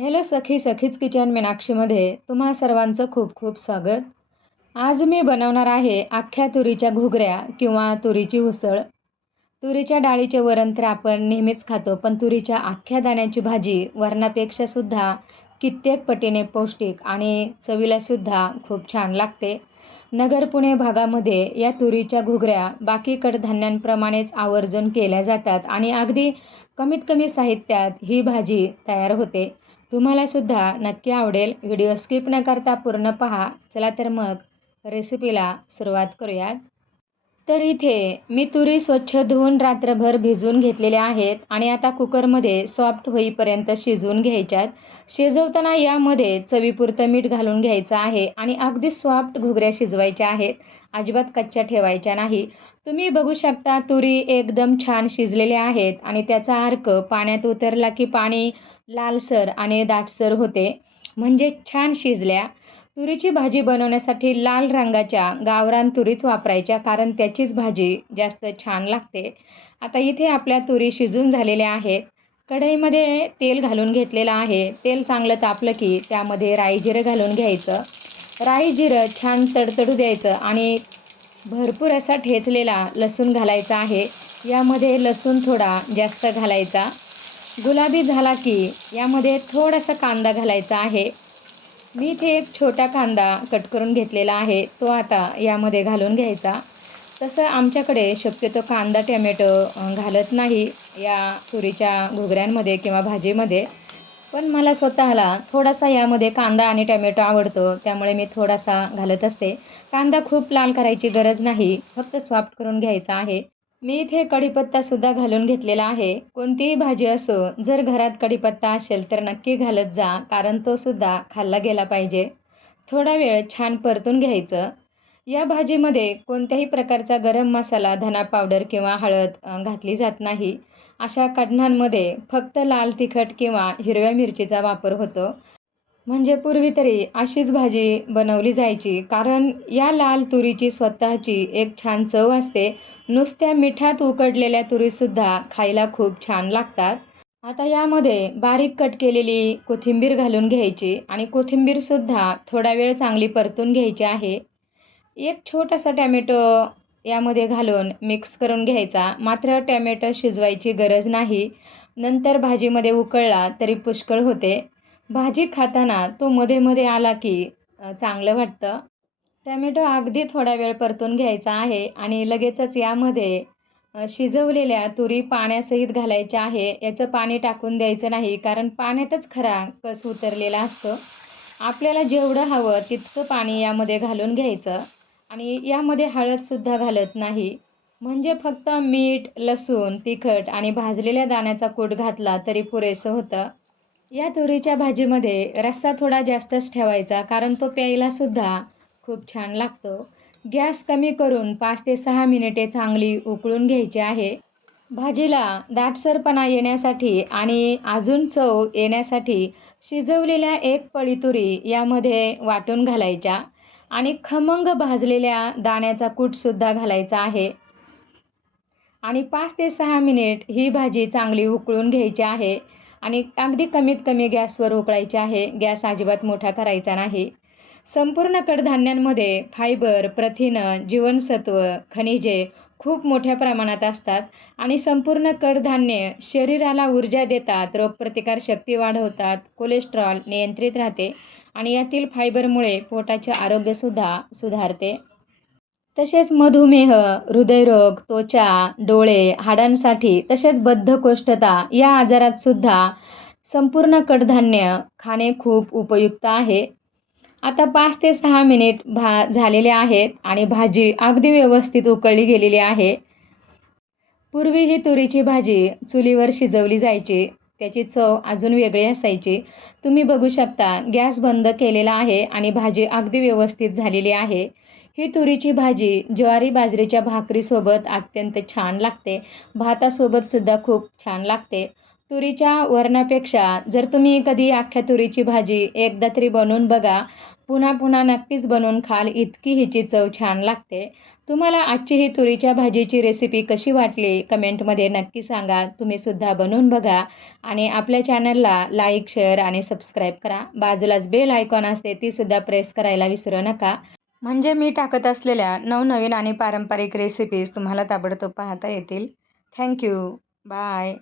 Hello सखी सखीच kitchen मीनाक्षीमध्ये तुम्हा सर्वांचं खूप खूप स्वागत. आज मी बनवणार आहे अख्ख्या तुरीच्या घुगऱ्या किंवा तुरीची उसळ. तुरीच्या डाळीचे वरण तर आपण नेहमीच खातो पण तुरीच्या अख्ख्या दाण्याची भाजी वरणापेक्षा सुद्धा कित्येक पटीने पौष्टिक आणि चवीलासुद्धा खूप छान लागते. नगर पुणे भागामध्ये या तुरीच्या घुगऱ्या बाकी कडधान्यांप्रमाणेच आवर्जून केल्या जातात आणि अगदी कमीत कमी साहित्यात ही भाजी तयार होते. तुम्हालासुद्धा नक्की आवडेल. व्हिडिओ स्किप न करता पूर्ण पहा. चला तर मग रेसिपीला सुरुवात करूयात. तर इथे मी तुरी स्वच्छ धुवून रात्रभर भिजवून घेतलेल्या आहेत आणि आता कुकरमध्ये सॉफ्ट होईपर्यंत शिजवून घ्यायच्यात. शिजवताना यामध्ये चवीपुरतं मीठ घालून घ्यायचं आहे आणि अगदी सॉफ्ट घुगऱ्या शिजवायच्या आहेत. अजिबात कच्च्या ठेवायच्या नाही. तुम्ही बघू शकता तुरी एकदम छान शिजलेल्या आहेत आणि त्याचा अर्क पाण्यात उतरला की पाणी लालसर आणि दाटसर होते. म्हणजे छान शिजल्या. तुरीची भाजी बनवण्यासाठी लाल रंगाच्या गावरान तुरीच वापरायच्या कारण त्याचीच भाजी जास्त छान लागते. आता इथे आपल्या तुरी शिजून झालेल्या आहेत. कढईमध्ये तेल घालून घेतलेलं आहे. तेल चांगलं तापलं की त्यामध्ये राई जिरं घालून घ्यायचं. राई जिरं छान तडतडू द्यायचं आणि भरपूर असा ठेचलेला लसूण घालायचा आहे. यामध्ये लसूण थोडा जास्त घालायचा. गुलाबी झाला की यामध्ये थोडासा कांदा घालायचा आहे. मी इथे एक छोटा कांदा कट करून घेतलेला आहे. तो आता यामध्ये घालून घ्यायचा. तसं आमच्याकडे शक्यतो कांदा टॅमॅटो घालत नाही या तुरीच्या घुगऱ्यांमध्ये किंवा भाजीमध्ये. पण मला स्वतःला थोडासा यामध्ये कांदा आणि टॅमॅटो आवडतो त्यामुळे मी थोडासा घालत असते. कांदा खूप लाल करायची गरज नाही. फक्त सॉफ्ट करून घ्यायचा आहे. मी इथे कढीपत्तासुद्धा घालून घेतलेला आहे. कोणतीही भाजी असो जर घरात कढीपत्ता असेल तर नक्की घालत जा कारण तो सुद्धा खाल्ला गेला पाहिजे. थोडा वेळ छान परतून घ्यायचं. या भाजीमध्ये कोणत्याही प्रकारचा गरम मसाला धना पावडर किंवा हळद घातली जात नाही. अशा कढणांमध्ये फक्त लाल तिखट किंवा हिरव्या मिरचीचा वापर होतो. म्हणजे पूर्वी तरी अशीच भाजी बनवली जायची. कारण या लाल तुरीची स्वतःची एक छान चव असते. नुसत्या मिठात उकडलेल्या तुरीसुद्धा खायला खूप छान लागतात. आता यामध्ये बारीक कट केलेली कोथिंबीर घालून घ्यायची आणि कोथिंबीरसुद्धा थोडा वेळ चांगली परतून घ्यायची आहे. एक छोटासा टॅमॅटो यामध्ये घालून मिक्स करून घ्यायचा. मात्र टॅमॅटो शिजवायची गरज नाही. नंतर भाजीमध्ये उकळला तरी पुष्कळ होते. भाजी खाताना तो मध्ये मध्ये आला की चांगलं वाटतं. टॅमॅटो अगदी थोडा वेळ परतून घ्यायचा आहे आणि लगेचच यामध्ये शिजवलेल्या तुरी पाण्यासहित घालायच्या आहे. याचं पाणी टाकून द्यायचं नाही कारण पाण्यातच खरा कस उतरलेला असतो. आपल्याला जेवढं हवं तितकं पाणी यामध्ये घालून घ्यायचं आणि यामध्ये हळदसुद्धा घालत नाही. म्हणजे फक्त मीठ लसूण तिखट आणि भाजलेल्या दाण्याचा कूट घातला तरी पुरेसं होतं. या तुरीच्या भाजीमध्ये रस्सा थोडा जास्तच ठेवायचा कारण तो प्यायलासुद्धा खूप छान लागतो. गॅस कमी करून पाच ते सहा मिनिटे चांगली उकळून घ्यायची आहे. भाजीला दाटसरपणा येण्यासाठी आणि अजून चव येण्यासाठी शिजवलेल्या एक पळी तुरी यामध्ये वाटून घालायच्या आणि खमंग भाजलेल्या दाण्याचा कूटसुद्धा घालायचा आहे. आणि पाच ते सहा मिनिट ही भाजी चांगली उकळून घ्यायची आहे. आणि अगदी कमीत कमी गॅसवर उकळायचे आहे. गॅस अजिबात मोठा करायचा नाही. संपूर्ण कडधान्यांमध्ये फायबर प्रथिनं जीवनसत्व खनिजे खूप मोठ्या प्रमाणात असतात आणि संपूर्ण कडधान्य शरीराला ऊर्जा देतात रोगप्रतिकारशक्ती वाढवतात कोलेस्ट्रॉल नियंत्रित राहते आणि यातील फायबरमुळे पोटाचे आरोग्यसुद्धा सुधारते. तसेच मधुमेह हृदयरोग त्वचा डोळे हाडांसाठी तसेच बद्धकोष्ठता या आजारातसुद्धा संपूर्ण कडधान्य खाणे खूप उपयुक्त आहे. आता पाच ते सहा मिनिट भा झालेले आहेत आणि भाजी अगदी व्यवस्थित उकळली गेलेली आहे. पूर्वी ही तुरीची भाजी चुलीवर शिजवली जायची. त्याची चव अजून वेगळी असायची. तुम्ही बघू शकता गॅस बंद केलेला आहे आणि भाजी अगदी व्यवस्थित झालेली आहे. ही तुरीची भाजी ज्वारी बाजरीच्या भाकरीसोबत अत्यंत छान लागते. भातासोबतसुद्धा खूप छान लागते. तुरीच्या वरणापेक्षा जर तुम्ही कधी अख्ख्या तुरीची भाजी एकदा तरी बनवून बघा पुन्हा पुन्हा नक्कीच बनवून खाल इतकी हिची चव छान लागते. तुम्हाला आजची ही तुरीच्या भाजीची रेसिपी कशी वाटली कमेंटमध्ये नक्की सांगा. तुम्हीसुद्धा बनवून बघा आणि आपल्या चॅनलला लाईक शेअर आणि सबस्क्राईब करा. बाजूलाच बेल आयकॉन असते तीसुद्धा प्रेस करायला विसरू नका. म्हणजे मी टाकत असलेल्या नवनवीन आणि पारंपरिक रेसिपीज तुम्हाला ताबडतोब पाहता येतील. Thank you bye